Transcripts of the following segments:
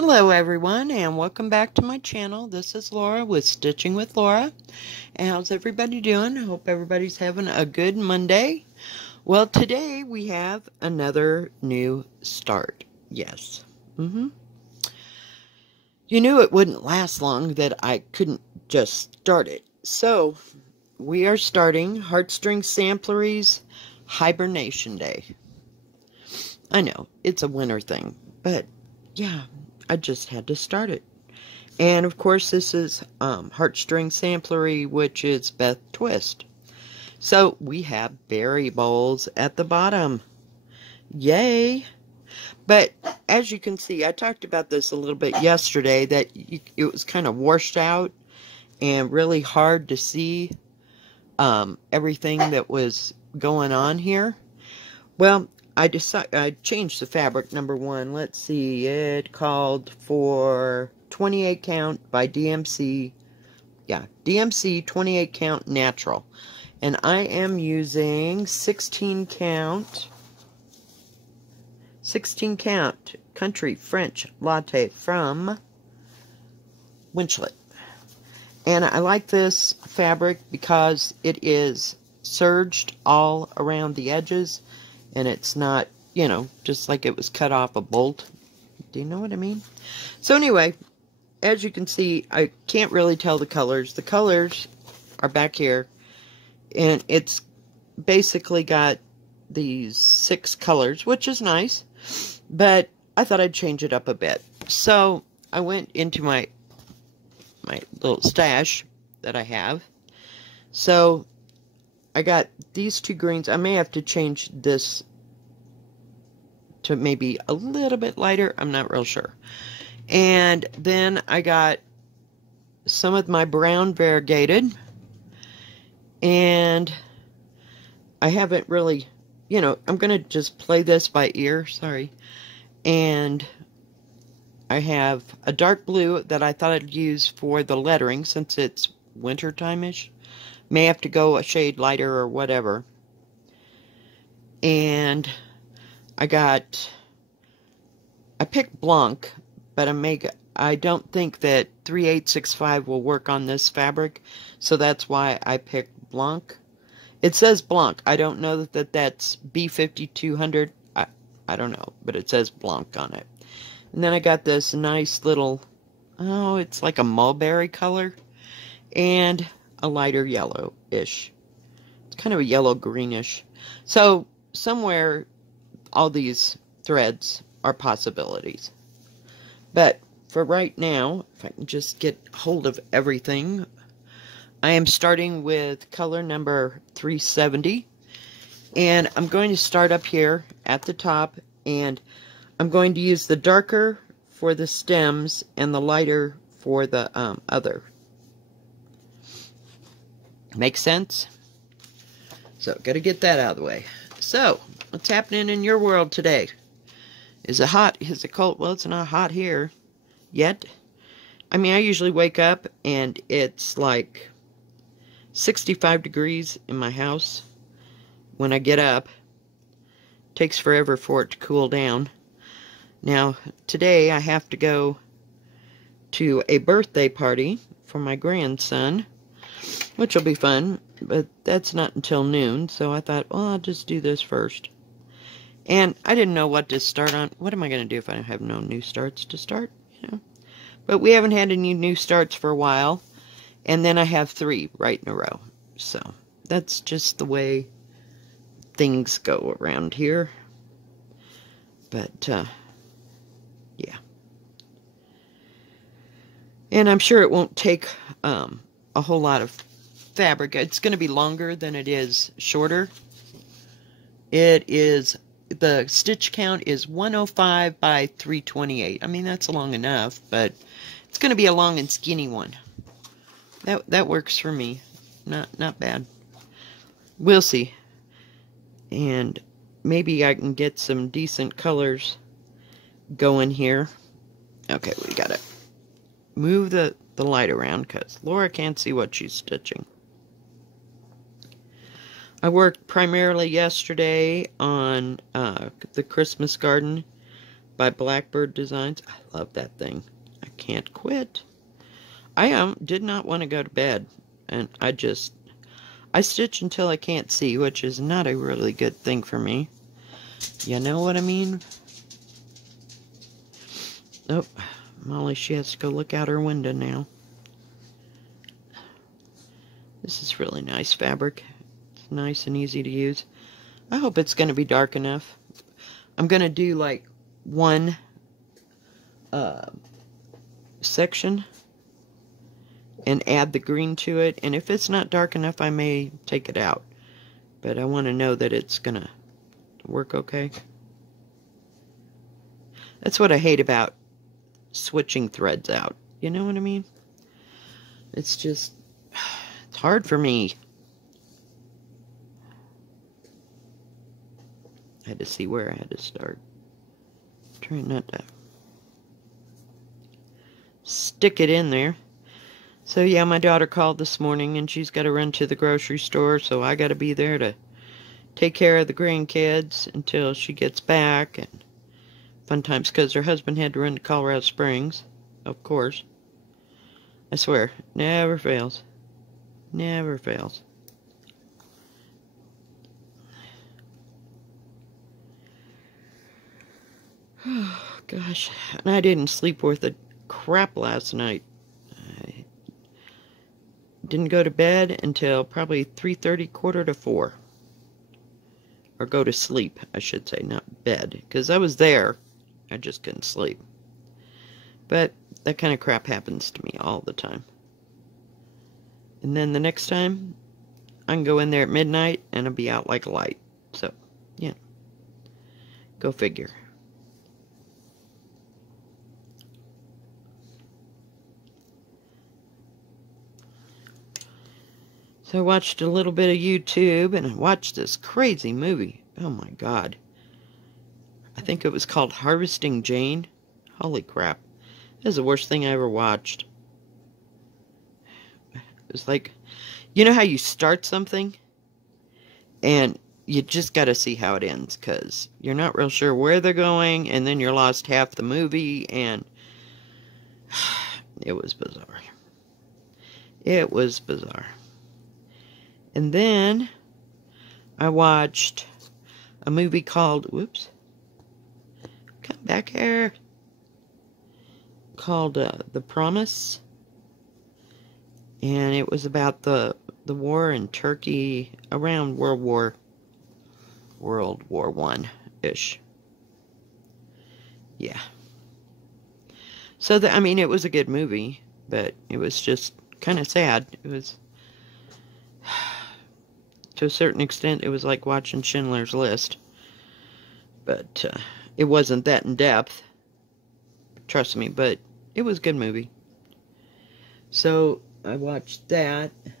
Hello everyone and welcome back to my channel. This is Laura with Stitching with Laura. And how's everybody doing? I hope everybody's having a good Monday. Well, today we have another new start. Yes. You knew it wouldn't last long that I couldn't just start it. So we are starting Heartstring Samplery's Hibernation Day. I know it's a winter thing, but yeah, I just had to start it. And of course this is Heartstring Samplery, which is Beth Twist. So we have berry bowls at the bottom. Yay! But as you can see, I talked about this a little bit yesterday, that it was kind of washed out and really hard to see everything that was going on here. Well, I changed the fabric, number one. Let's see, it called for 28 count by DMC. Yeah, DMC 28 count natural. And I am using 16 count country French latte from Winchlet. And I like this fabric because it is serged all around the edges. And it's not, you know, just like it was cut off a bolt. Do you know what I mean? So anyway, as you can see, I can't really tell the colors. The colors are back here. And it's basically got these 6 colors, which is nice. But I thought I'd change it up a bit. So I went into my little stash that I have. So I got these 2 greens. I may have to change this to maybe a little bit lighter. I'm not real sure. And then I got some of my brown variegated. And I haven't really, you know, I'm going to just play this by ear. Sorry. And I have a dark blue that I thought I'd use for the lettering since it's winter time-ish. May have to go a shade lighter or whatever. And I picked Blanc, but I don't think that 3865 will work on this fabric, so that's why I picked Blanc. It says Blanc. I don't know that's B5200. I don't know, but it says Blanc on it. And then I got this nice little, oh, it's like a mulberry color, and a lighter yellow-ish. It's kind of a yellow-greenish. So somewhere all these threads are possibilities. But for right now, if I can just get hold of everything, I am starting with color number 370. And I'm going to start up here at the top, and I'm going to use the darker for the stems and the lighter for the other. Make sense? So, gotta get that out of the way. So, what's happening in your world today? Is it hot? Is it cold? Well, it's not hot here yet. I mean, I usually wake up and it's like 65 degrees in my house when I get up. It takes forever for it to cool down. Now, today I have to go to a birthday party for my grandson, which will be fun, but that's not until noon, so I thought, well, I'll just do this first. And I didn't know what to start on. What am I going to do if I have no new starts to start? You know? But we haven't had any new starts for a while, and then I have 3 right in a row. So that's just the way things go around here. But, yeah. And I'm sure it won't take a whole lot of fabric. It's going to be longer than it is shorter. It is, the stitch count is 105 by 328. I mean, that's long enough, but it's going to be a long and skinny one. That works for me. Not bad. We'll see. And maybe I can get some decent colors going here. Okay, we got to move the light around because Laura can't see what she's stitching. I worked primarily yesterday on the Christmas garden by Blackbird Designs. I love that thing. I can't quit. I did not want to go to bed, and I stitch until I can't see, which is not a really good thing for me. You know what I mean? Oh, Molly, she has to go look out her window now. This is really nice fabric. It's nice and easy to use. I hope it's going to be dark enough. I'm going to do like one section and add the green to it. And if it's not dark enough, I may take it out. But I want to know that it's going to work okay. That's what I hate about switching threads out. You know what I mean? It's just, it's hard for me. I had to see where I had to start. Trying not to stick it in there. So yeah, my daughter called this morning and she's got to run to the grocery store, so I got to be there to take care of the grandkids until she gets back. And fun times, because her husband had to run to Colorado Springs, of course. I swear, never fails. Never fails. Oh, gosh. And I didn't sleep worth a crap last night. I didn't go to bed until probably 3:30, quarter to 4. Or go to sleep, I should say, not bed. Because I was there. I just couldn't sleep. But that kind of crap happens to me all the time. And then the next time, I can go in there at midnight and I'll be out like a light. So, yeah. Go figure. So I watched a little bit of YouTube, and I watched this crazy movie. Oh my God. I think it was called Harvesting Jane. Holy crap. That was the worst thing I ever watched. It was like, you know how you start something, and you just got to see how it ends, because you're not real sure where they're going, and then you're lost half the movie, and it was bizarre. It was bizarre. And then I watched a movie called, whoops, come back here, called The Promise. And it was about the war in Turkey around World War I-ish. Yeah. So, I mean, it was a good movie, but it was just kind of sad. It was, to a certain extent, it was like watching Schindler's List. But it wasn't that in depth. Trust me, but it was a good movie. So I watched that. I'm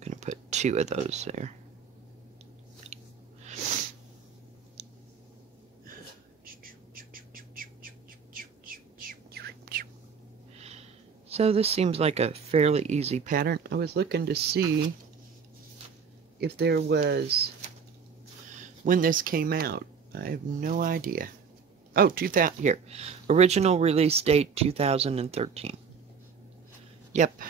going to put 2 of those there. So this seems like a fairly easy pattern. I was looking to see if there was, when this came out. I have no idea. Oh, 2000, here. Original release date 2013. Yep.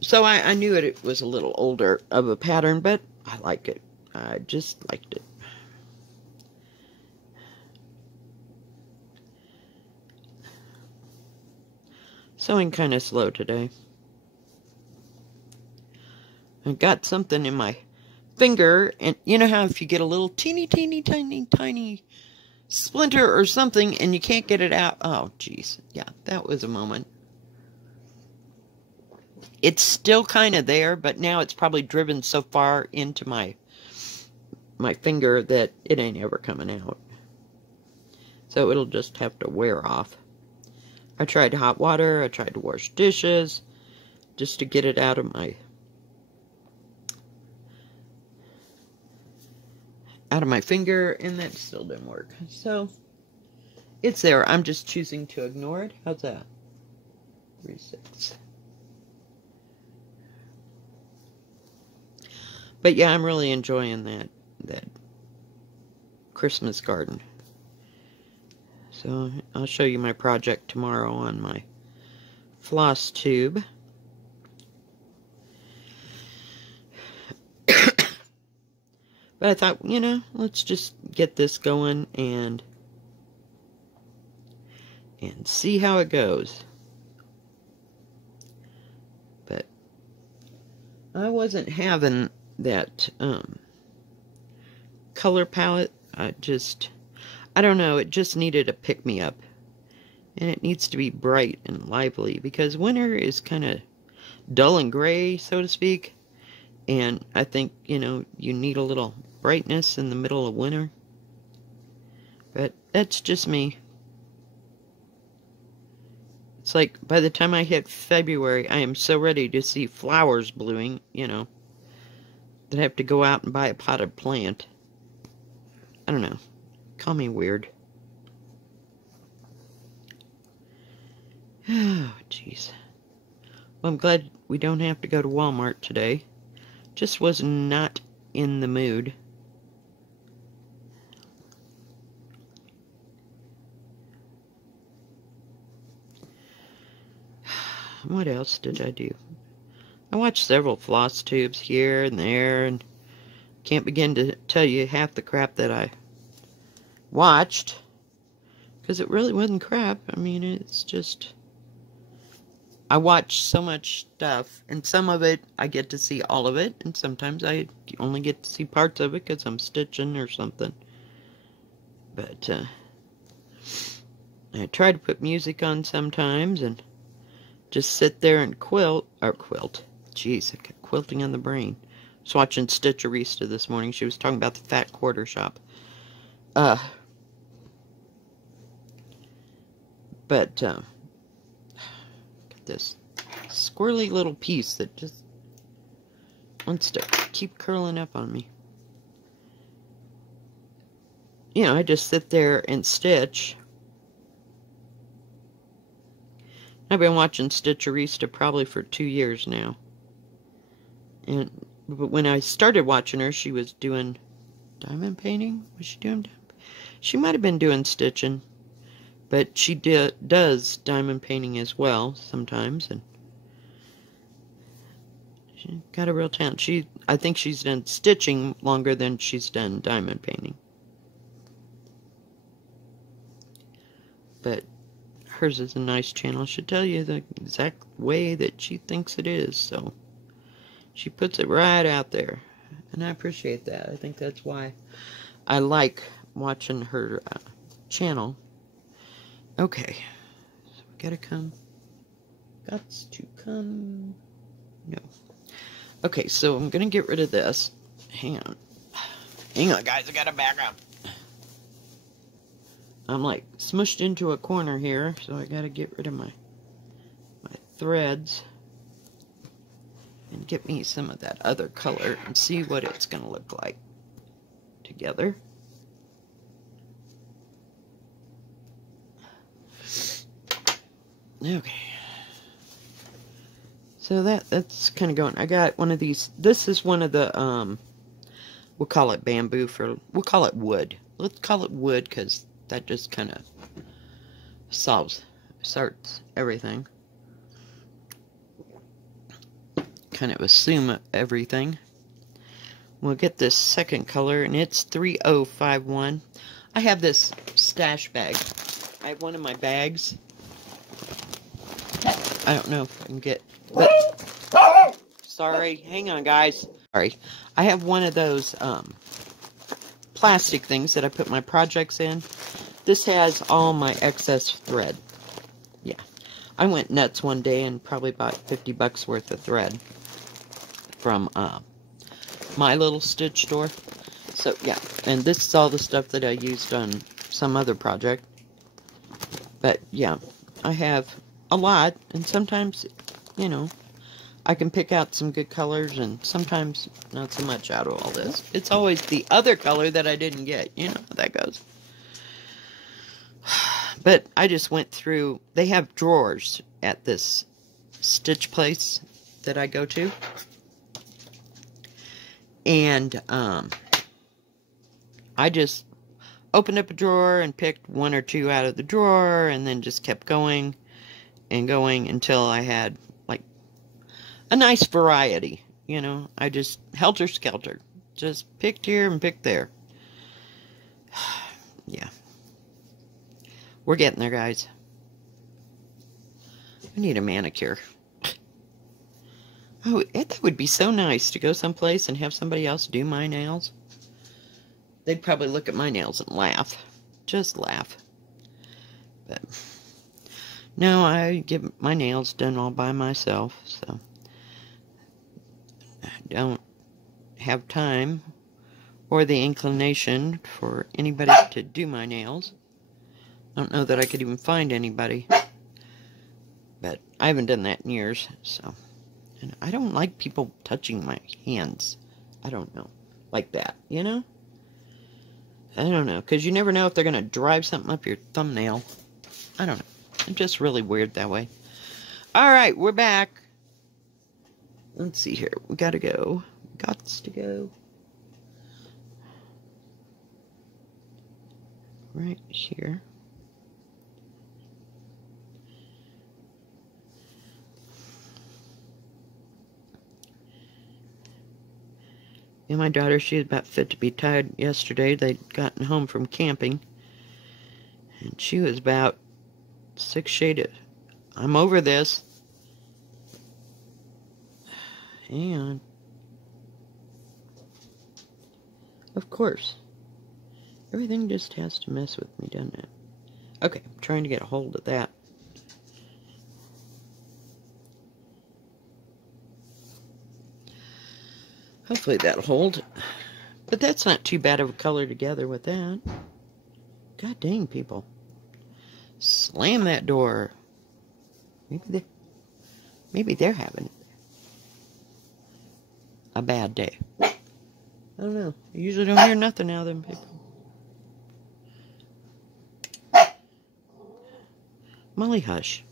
So I knew it was a little older of a pattern, but I like it. I just liked it. Sewing kind of slow today. I got something in my finger, and you know how if you get a little tiny splinter or something and you can't get it out? Oh, jeez. Yeah, that was a moment. It's still kind of there, but now it's probably driven so far into my finger that it ain't ever coming out. So it'll just have to wear off. I tried hot water, I tried to wash dishes, just to get it out of my finger, and that still didn't work. So, it's there. I'm just choosing to ignore it. How's that? 3/6. But yeah, I'm really enjoying that Christmas garden. So I'll show you my project tomorrow on my floss tube. But I thought, you know, let's just get this going and see how it goes. But I wasn't having that color palette. I don't know, it just needed a pick-me-up. And it needs to be bright and lively because winter is kind of dull and gray, so to speak. And I think, you know, you need a little brightness in the middle of winter. But that's just me. It's like by the time I hit February, I am so ready to see flowers blooming, you know, that I have to go out and buy a potted plant. I don't know. Call me weird. Oh, jeez. Well, I'm glad we don't have to go to Walmart today. Just was not in the mood. What else did I do? I watched several floss tubes here and there, and can't begin to tell you half the crap that I watched. Because it really wasn't crap. I mean, it's just... I watch so much stuff, and some of it, I get to see all of it, and sometimes I only get to see parts of it because I'm stitching or something. But, I try to put music on sometimes, and just sit there and quilt. Jeez, I got quilting on the brain. I was watching Stitcherista this morning. She was talking about the Fat Quarter Shop. But, this squirrely little piece that just wants to keep curling up on me. You know, I just sit there and stitch. I've been watching Stitcherista probably for 2 years now. But when I started watching her, she was doing diamond painting. Was she doing? She might have been doing stitching. But she does diamond painting as well sometimes, and she got a real talent. I think she's done stitching longer than she's done diamond painting. But hers is a nice channel. She'll tell you the exact way that she thinks it is, so she puts it right out there, and I appreciate that. I think that's why I like watching her channel. Okay, so we gotta come. Gots to come. No. Okay, so I'm gonna get rid of this. Hang on. Hang on, guys, I gotta back up. I'm like smushed into a corner here, so I gotta get rid of my threads. And get me some of that other color and see what it's gonna look like together. Okay, so that's kind of going. I got one of these. This is one of the we'll call it bamboo we'll call it wood. Let's call it wood because that just kind of sorts everything. Kind of assume everything. We'll get this second color, and it's 3051. I have this stash bag. I have one of my bags. I don't know if I can get... But, sorry, hang on, guys. Sorry. I have one of those plastic things that I put my projects in. This has all my excess thread. Yeah. I went nuts one day and probably bought 50 bucks worth of thread from my little stitch store. So, yeah. And this is all the stuff that I used on some other project. But, yeah. I have a lot, and sometimes, you know, I can pick out some good colors, and sometimes not so much out of all this. It's always the other color that I didn't get. You know how that goes. But I just went through, they have drawers at this stitch place that I go to. And, opened up a drawer and picked one or two out of the drawer, and then just kept going and going until I had, like, a nice variety. You know, I just helter-skelter. Just picked here and picked there. Yeah. We're getting there, guys. I need a manicure. Oh, that would be so nice to go someplace and have somebody else do my nails. They'd probably look at my nails and laugh. Just laugh. But no, I get my nails done all by myself, so I don't have time or the inclination for anybody to do my nails. I don't know that I could even find anybody. But I haven't done that in years, so. And I don't like people touching my hands. I don't know. Like that, you know? I don't know, because you never know if they're going to drive something up your thumbnail. I don't know. It's just really weird that way. Alright, we're back. Let's see here. We gotta go. Gots to go. Right here. And my daughter, she was about fit to be tied yesterday. They'd gotten home from camping. And she was about 6 shaded. I'm over this. Hang on. Of course. Everything just has to mess with me, doesn't it? Okay, I'm trying to get a hold of that. Hopefully that'll hold. But that's not too bad of a color together with that. God dang, people. Slam that door. Maybe they're having a bad day. I don't know. I usually don't hear nothing out of them people. Molly, hush.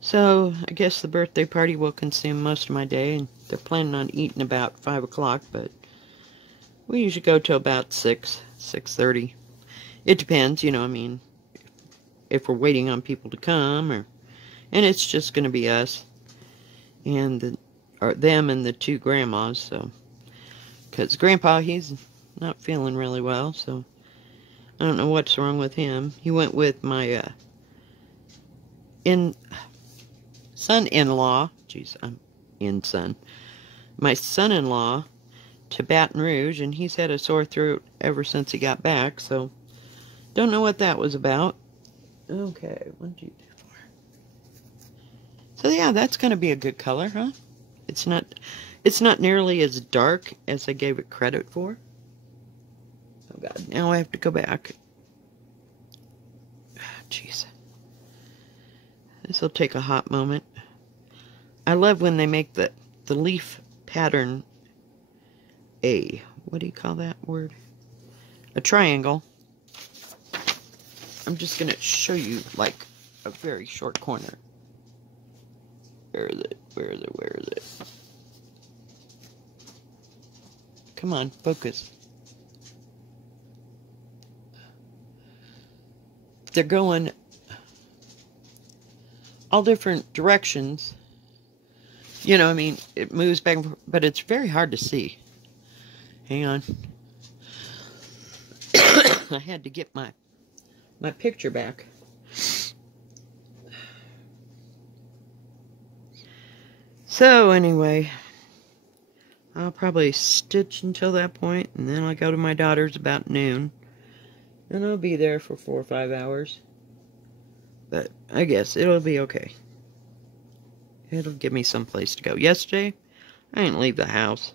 So, I guess the birthday party will consume most of my day, and they're planning on eating about 5 o'clock, but we usually go till about 6:30. It depends, you know, I mean, if we're waiting on people to come, and it's just going to be us, and them and the 2 grandmas, so, because Grandpa, he's not feeling really well, so, I don't know what's wrong with him. He went with my, son-in-law, geez, I'm in-son, my son-in-law to Baton Rouge, and he's had a sore throat ever since he got back, so don't know what that was about. Okay, 1, 2, 3, 4. So yeah, that's going to be a good color, huh? It's not nearly as dark as I gave it credit for. Oh God, now I have to go back. Jeez. This will take a hot moment. I love when they make the leaf pattern what do you call that word? A triangle. I'm just going to show you, like, a very short corner. Where is it? Where is it? Where is it? Come on, focus. They're going all different directions. You know, I mean, it moves back and forth, but it's very hard to see. Hang on. I had to get my picture back. So, anyway, I'll probably stitch until that point, and then I'll go to my daughter's about noon. And I'll be there for 4 or 5 hours. But I guess it'll be okay. It'll give me some place to go. Yesterday, I didn't leave the house.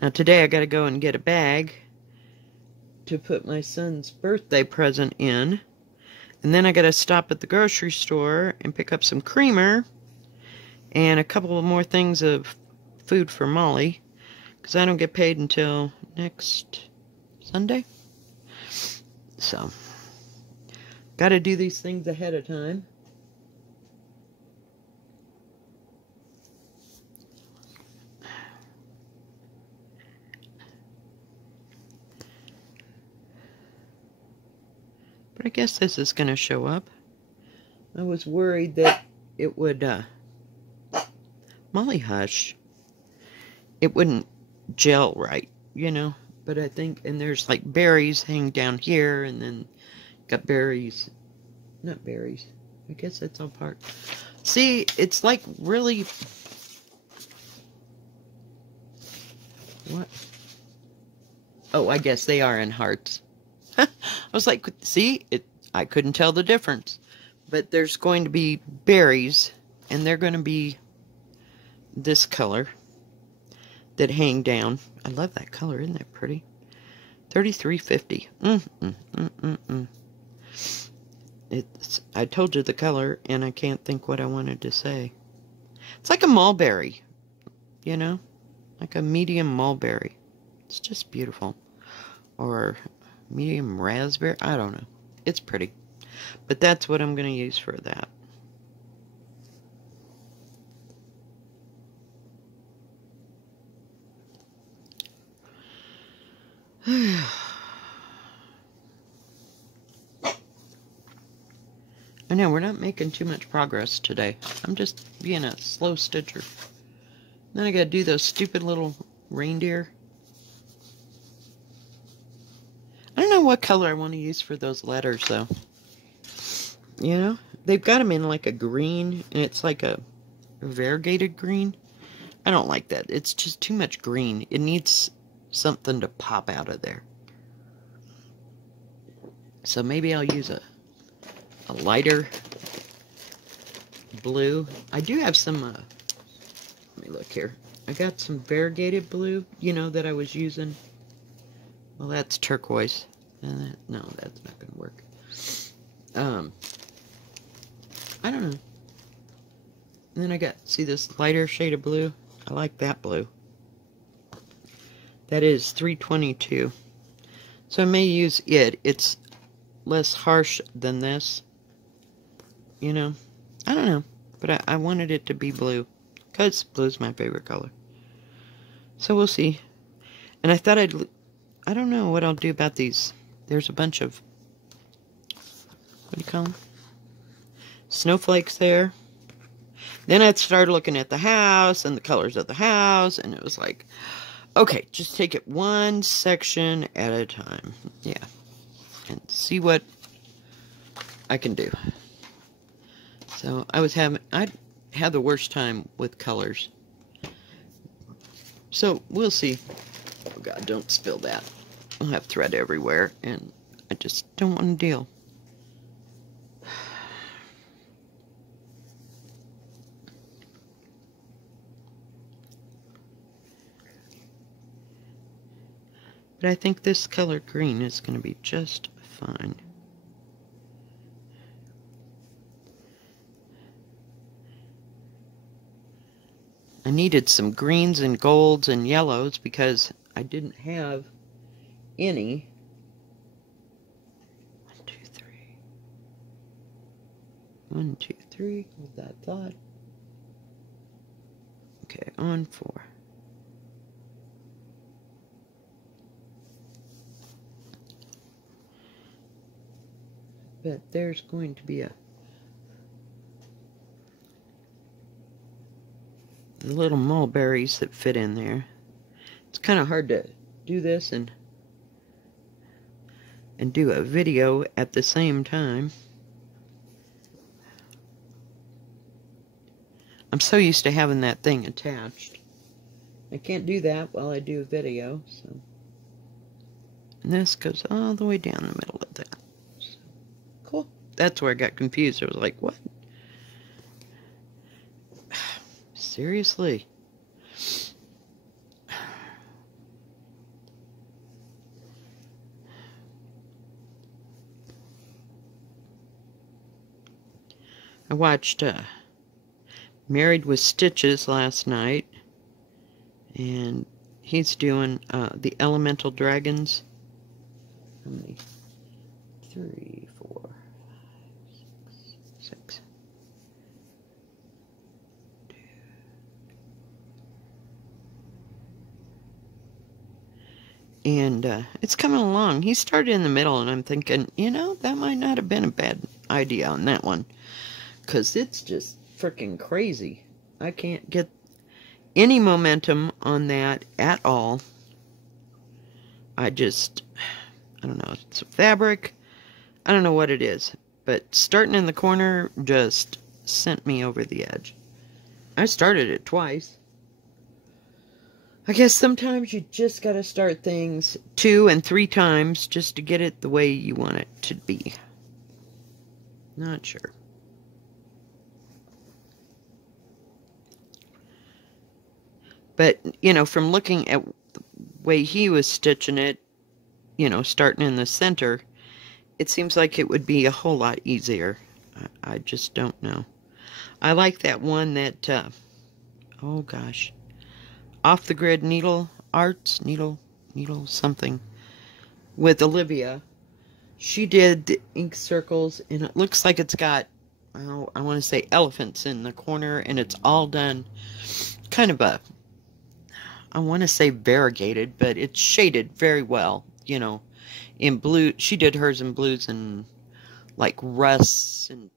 Now today I gotta go and get a bag to put my son's birthday present in. And then I gotta stop at the grocery store and pick up some creamer and a couple of more things of food for Molly, because I don't get paid until next Sunday. So, gotta do these things ahead of time. But I guess this is going to show up. I was worried that it would, Molly Hush, it wouldn't gel right, you know? But I think, and there's like berries hanging down here, and then got berries, not berries, I guess that's all part. See, it's like really, what? Oh, I guess they are in hearts. I was like, see, I couldn't tell the difference. But there's going to be berries, and they're going to be this color that hang down. I love that color. Isn't that pretty? $33.50. I told you the color, and I can't think what I wanted to say. It's like a mulberry, you know? Like a medium mulberry. It's just beautiful. Or medium raspberry. I don't know. It's pretty. But that's what I'm going to use for that. I know, we're not making too much progress today. I'm just being a slow stitcher. Then I gotta do those stupid little reindeer. I don't know what color I want to use for those letters, though. You know? They've got them in like a green, and it's like a variegated green. I don't like that. It's just too much green. It needs something to pop out of there. So maybe I'll use a lighter blue. I do have some, let me look here. I got some variegated blue, you know, that I was using. Well, that's turquoise. No, that's not going to work. I don't know. And then I got, see this lighter shade of blue? I like that blue. That is 322. So I may use it. It's less harsh than this. You know? I don't know. But I wanted it to be blue. Because blue's my favorite color. So we'll see. And I thought I don't know what I'll do about these. There's a bunch of, what do you call them? Snowflakes there. Then I started looking at the house and the colors of the house, and it was like, okay, just take it one section at a time. Yeah. And see what I can do. So I had the worst time with colors. So we'll see. Oh God, don't spill that. I'll have thread everywhere, and I just don't want to deal. But I think this color green is going to be just fine. I needed some greens and golds and yellows because I didn't have any. 1, 2, 3. 1, 2, 3. Hold that thought. Okay, on 4. But there's going to be a little mulberries that fit in there. It's kind of hard to do this and do a video at the same time. I'm so used to having that thing attached. I can't do that while I do a video, so. And this goes all the way down the middle of that. So, cool. That's where I got confused. I was like, what? Seriously? I watched Married with Stitches last night, and he's doing the Elemental Dragons. How many? 3, 4, 5, 6, 6. 2. And it's coming along. He started in the middle, and I'm thinking, that might not have been a bad idea on that one. Because it's just freaking crazy. I can't get any momentum on that at all. I don't know. It's a fabric. I don't know what it is. But starting in the corner just sent me over the edge. I started it twice. I guess sometimes you just gotta start things 2 and 3 times just to get it the way you want it to be. Not sure. But, from looking at the way he was stitching it, starting in the center, it seems like it would be a whole lot easier. I just don't know. I like that one that, oh gosh, Off the Grid Needle Arts, needle something, with Olivia. She did the ink circles, and it looks like it's got, I want to say elephants in the corner, and it's all done kind of I want to say variegated, but it's shaded very well, in blue. She did hers in blues and like rust and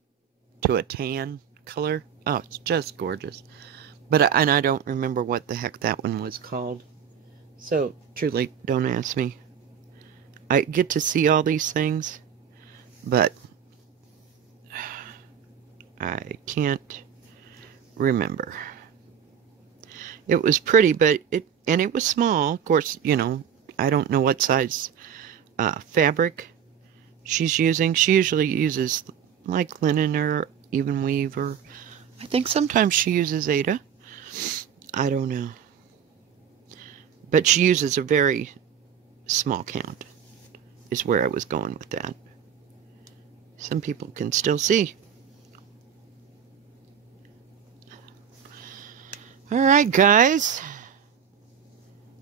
to a tan color. Oh, it's just gorgeous. And I don't remember what the heck that one was called. So, truly, don't ask me. I get to see all these things, but I can't remember. It was pretty, but it was small. Of course, I don't know what size fabric she's using. She usually uses like linen or even weave, or I think sometimes she uses Aida. I don't know. But she uses a very small count, is where I was going with that. Some people can still see. Alright, guys.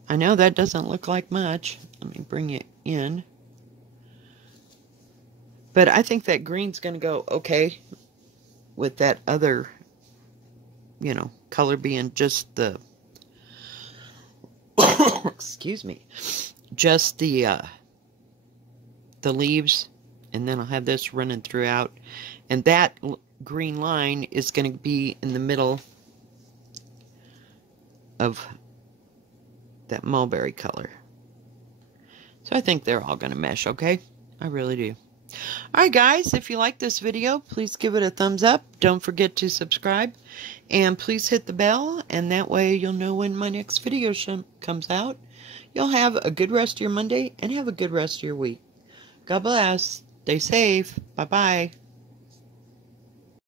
I know that doesn't look like much. Let me bring it in. But I think that green's going to go okay with that other, color being just the, excuse me, just the leaves. And then I'll have this running throughout. And that green line is going to be in the middle of that mulberry color. So I think they're all going to mesh, okay? I really do. Alright guys, if you like this video, please give it a thumbs up. Don't forget to subscribe. And please hit the bell, and that way you'll know when my next video comes out. You'll have a good rest of your Monday, and have a good rest of your week. God bless. Stay safe. Bye-bye.